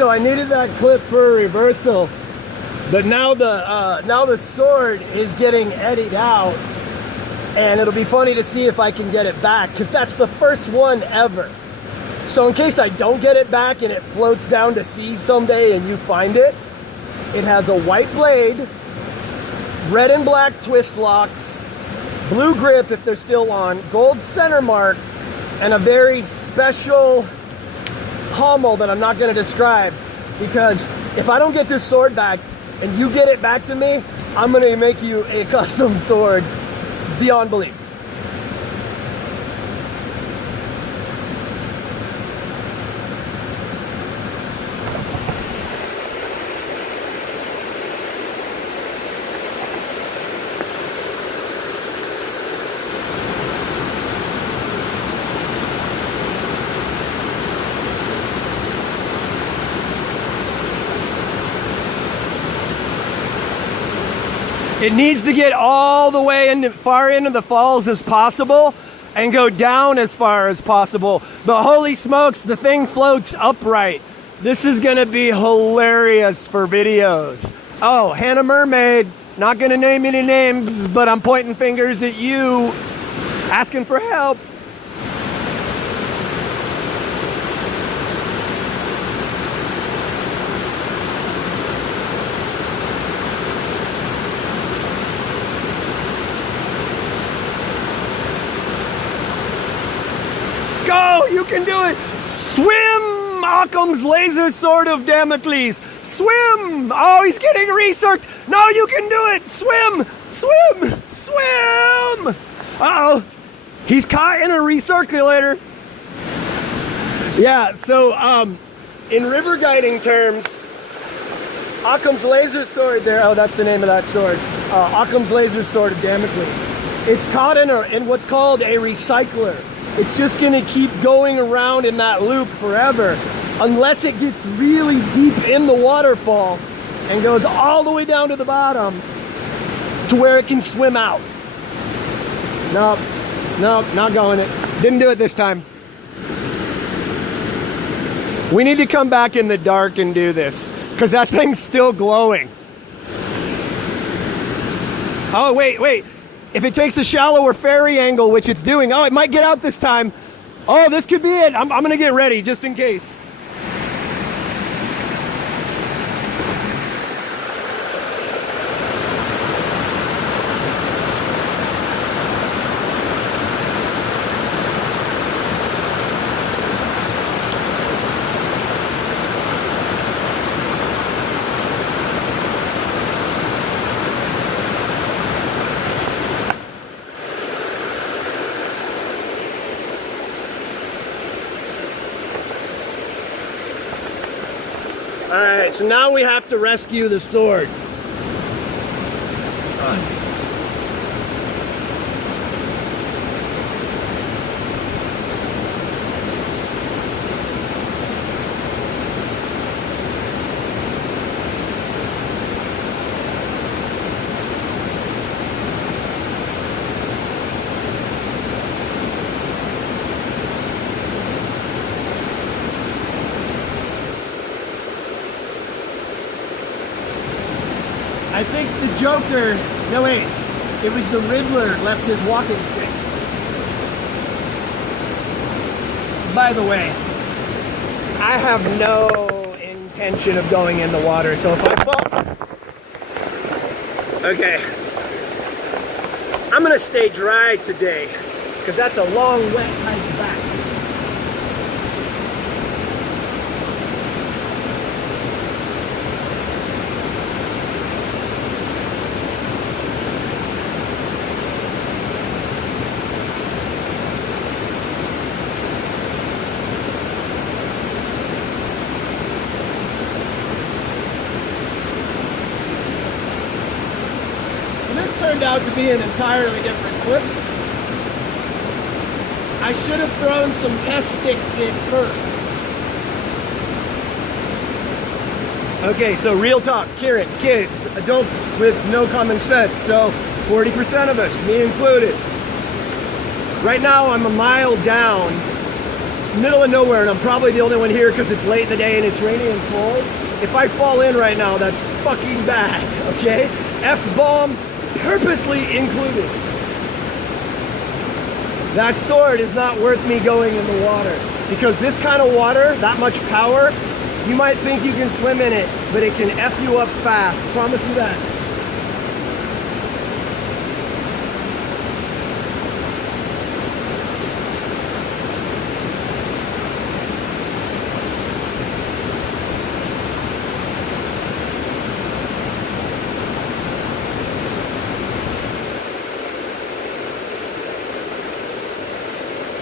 so I needed that clip for a reversal, but now the sword is getting eddied out, and it'll be funny to see if I can get it back, because that's the first one ever. So in case I don't get it back and it floats down to sea someday and you find it, it has a white blade, red and black twist locks, blue grip if they're still on, gold center mark, and a very special pommel that I'm not going to describe, because if I don't get this sword back and you get it back to me, I'm going to make you a custom sword beyond belief. It needs to get all the way in, far into the falls as possible and go down as far as possible. But holy smokes, the thing floats upright. This is gonna be hilarious for videos. Oh, Hannah Mermaid, not gonna name any names, but I'm pointing fingers at you, asking for help. Go! You can do it! Swim! Occam's laser sword of Damocles! Swim! Oh, he's getting researched! No, you can do it! Swim! Swim! Swim! Uh-oh! He's caught in a recirculator! Yeah, so, in river guiding terms, Occam's laser sword there, oh, that's the name of that sword. Occam's laser sword of Damocles. It's caught in what's called a recycler. It's just gonna keep going around in that loop forever unless it gets really deep in the waterfall and goes all the way down to the bottom to where it can swim out. Nope, not going it. Didn't do it this time. We need to come back in the dark and do this because that thing's still glowing. Oh, wait. If it takes a shallower ferry angle, which it's doing, oh, it might get out this time. Oh, this could be it. I'm gonna get ready just in case. Alright, so now we have to rescue the sword. I think the Joker, no wait, it was the Riddler left his walking stick. By the way, I have no intention of going in the water, so if I fall... Okay. I'm gonna stay dry today, because that's a long, wet hike back. Turned out to be an entirely different clip. I should have thrown some test sticks in first. Okay, so real talk, Kieran, kids, adults with no common sense, so 40% of us, me included. Right now I'm a mile down middle of nowhere, and I'm probably the only one here because it's late in the day and it's rainy and cold. If I fall in right now, that's fucking bad, okay? F-bomb purposely included. That sword is not worth me going in the water, because this kind of water, that much power, you might think you can swim in it, but it can F you up fast. Promise you that.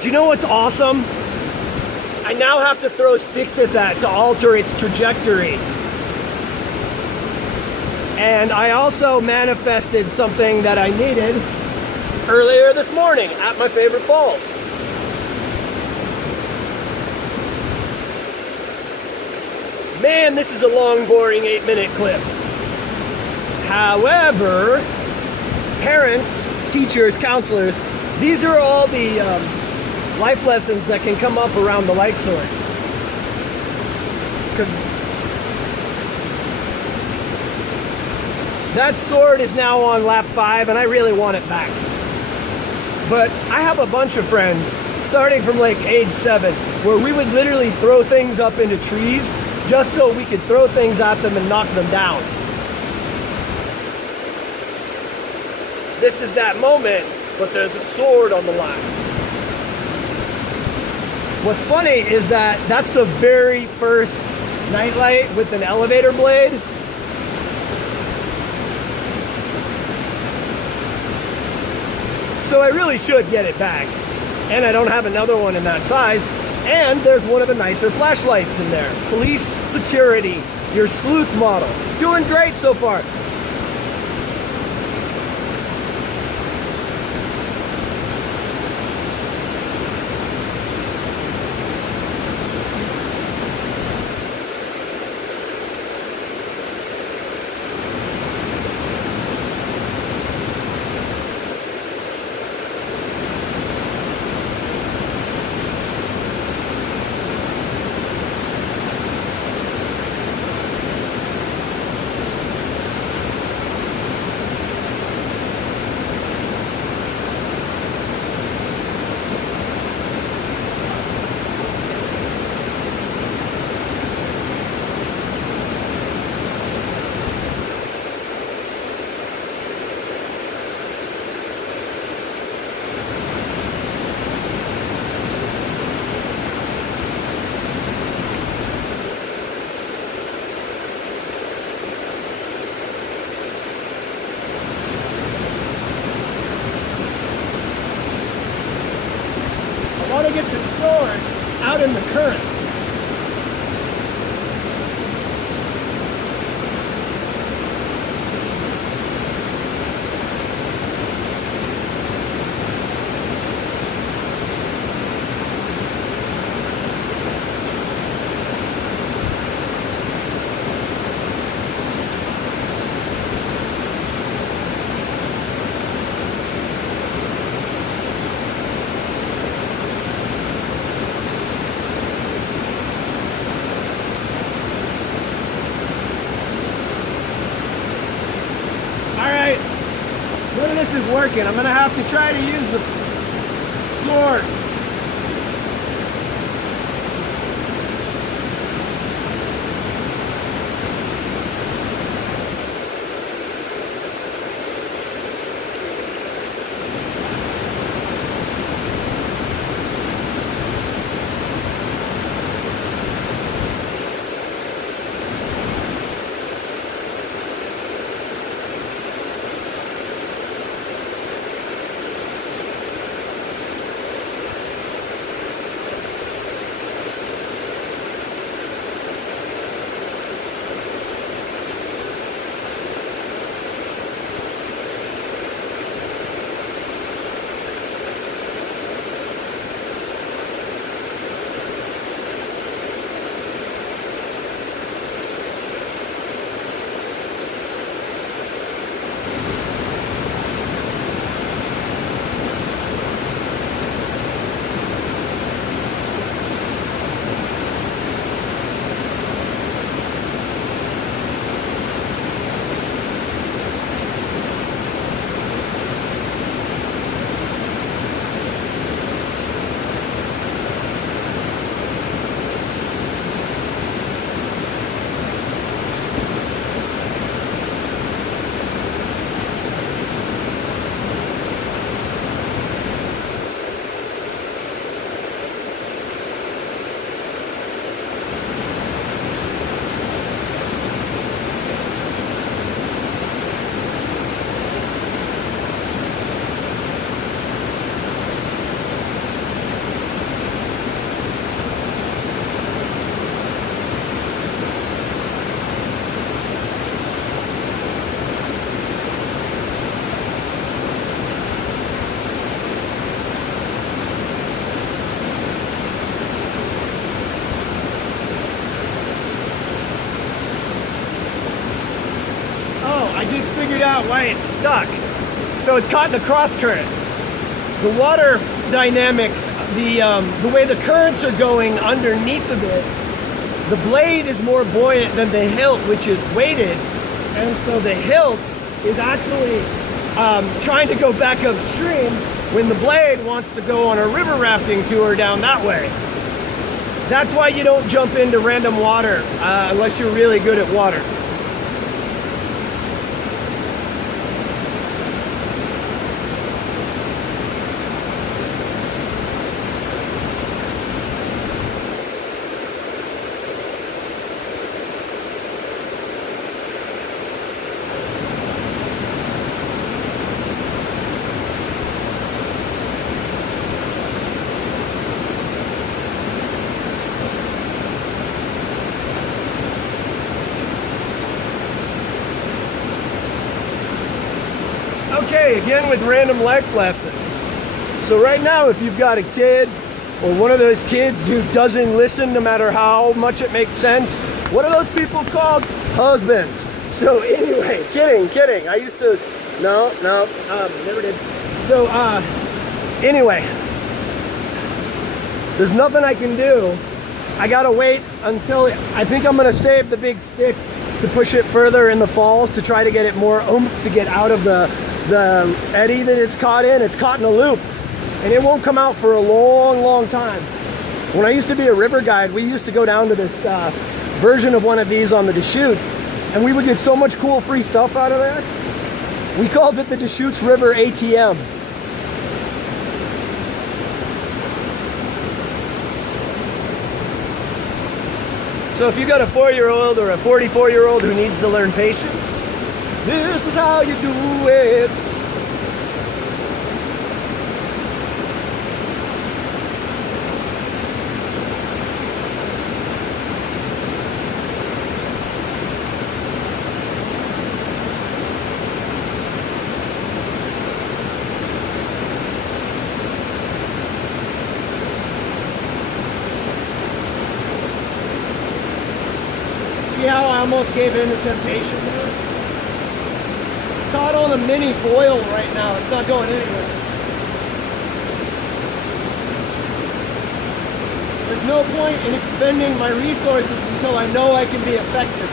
Do you know what's awesome? I now have to throw sticks at that to alter its trajectory. And I also manifested something that I needed earlier this morning at my favorite falls. Man, this is a long, boring 8-minute clip. However, parents, teachers, counselors, these are all the life lessons that can come up around the light sword. That sword is now on lap 5 and I really want it back. But I have a bunch of friends, starting from like age 7, where we would literally throw things up into trees just so we could throw things at them and knock them down. This is that moment, but there's a sword on the line. What's funny is that that's the very first KnightLight with an elevator blade. So I really should get it back. And I don't have another one in that size. And there's one of the nicer flashlights in there. Police security, your sleuth model. Doing great so far. I want to get the sword out in the current. None of this is working. I'm gonna have to try to use the sword. why it's stuck. So it's caught in a cross current. The water dynamics, the way the currents are going underneath of it, the blade is more buoyant than the hilt, which is weighted, and so the hilt is actually trying to go back upstream when the blade wants to go on a river rafting tour down that way. That's why you don't jump into random water unless you're really good at water. Okay, again with random life lessons. So right now, if you've got a kid or one of those kids who doesn't listen no matter how much it makes sense, what are those people called? Husbands. So anyway, kidding. I used to, no, never did. So anyway, there's nothing I can do. I gotta wait until, I think I'm gonna save the big stick to push it further in the falls to try to get it more oomph to get out of the eddy that it's caught in. It's caught in a loop and it won't come out for a long time. When I used to be a river guide, we used to go down to this version of one of these on the Deschutes, and we would get so much cool free stuff out of there. We called it the Deschutes River ATM. So if you got a 4-year-old or a 44-year-old who needs to learn patience, this is how you do it. See how I almost gave in to temptation there? It's caught on a mini foil right now. It's not going anywhere. There's no point in expending my resources until I know I can be effective.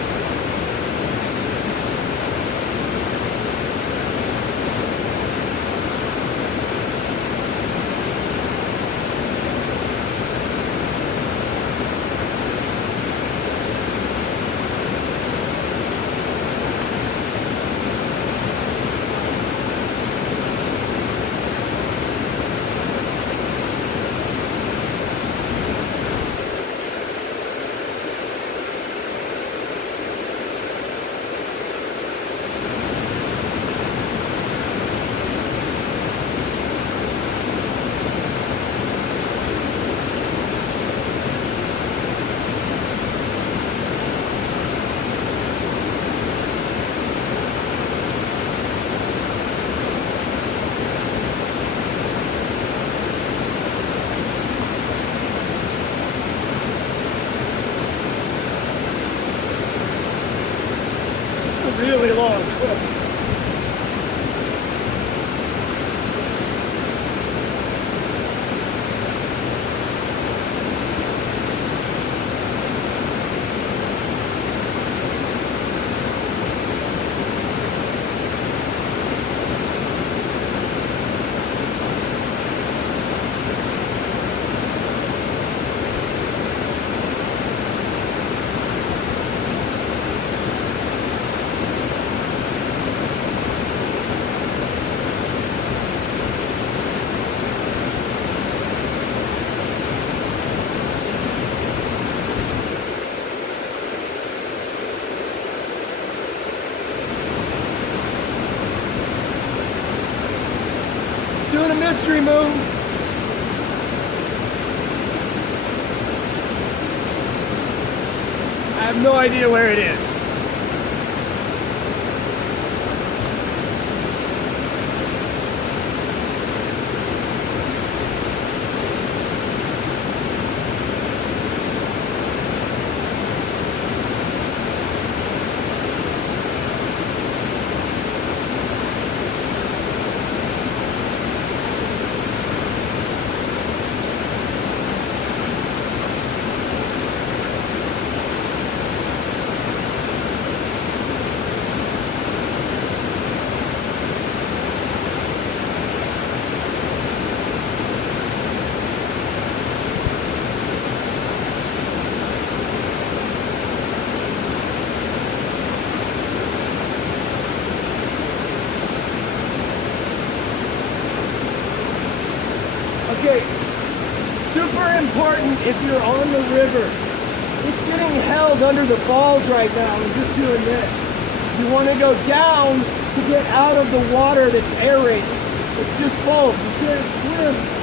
Really long clip. Doing a mystery move. I have no idea where it is. Okay, super important if you're on the river. It's getting held under the falls right now and just doing this. You want to go down to get out of the water that's aerated. It's just full. You can't swim.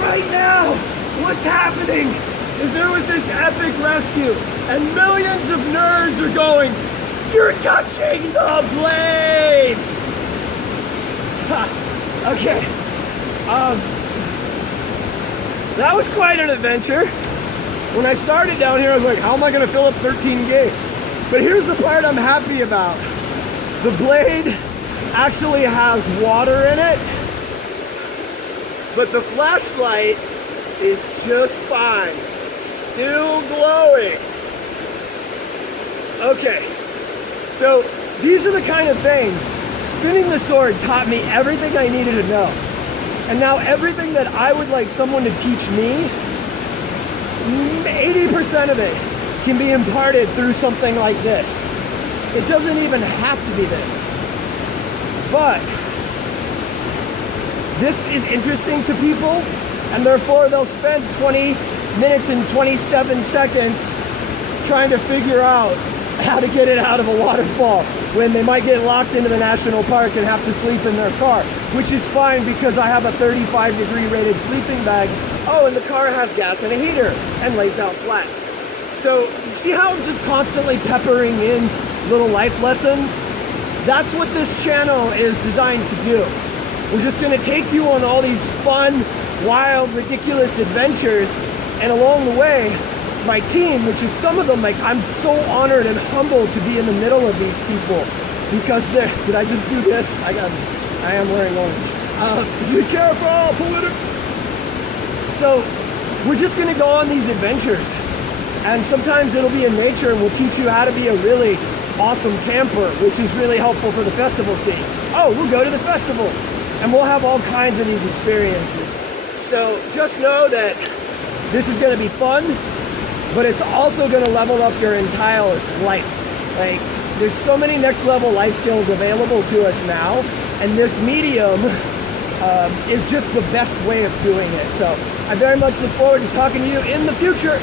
Right now, what's happening is there was this epic rescue and millions of nerds are going, "You're touching the blade!" Okay. That was quite an adventure. When I started down here, I was like, how am I going to fill up 13 gates? But here's the part I'm happy about. The blade actually has water in it, but the flashlight is just fine. Still glowing. Okay, so these are the kind of things. Spinning the sword taught me everything I needed to know. And now everything that I would like someone to teach me, 80% of it can be imparted through something like this. It doesn't even have to be this. But this is interesting to people, and therefore they'll spend 20 minutes and 27 seconds trying to figure out how to get it out of a waterfall when they might get locked into the national park and have to sleep in their car, which is fine because I have a 35-degree rated sleeping bag. Oh, and the car has gas and a heater and lays down flat. So you see how I'm just constantly peppering in little life lessons? That's what this channel is designed to do. We're just going to take you on all these fun, wild, ridiculous adventures, and along the way, my team, which is some of them, like, I'm so honored and humbled to be in the middle of these people because they're, did I just do this? I am wearing orange. Be careful, pull it. So we're just going to go on these adventures, and sometimes it'll be in nature and we'll teach you how to be a really awesome camper, which is really helpful for the festival scene. Oh, we'll go to the festivals and we'll have all kinds of these experiences. So just know that this is going to be fun, but it's also going to level up your entire life. Like, there's so many next level life skills available to us now, and this medium is just the best way of doing it. So I very much look forward to talking to you in the future.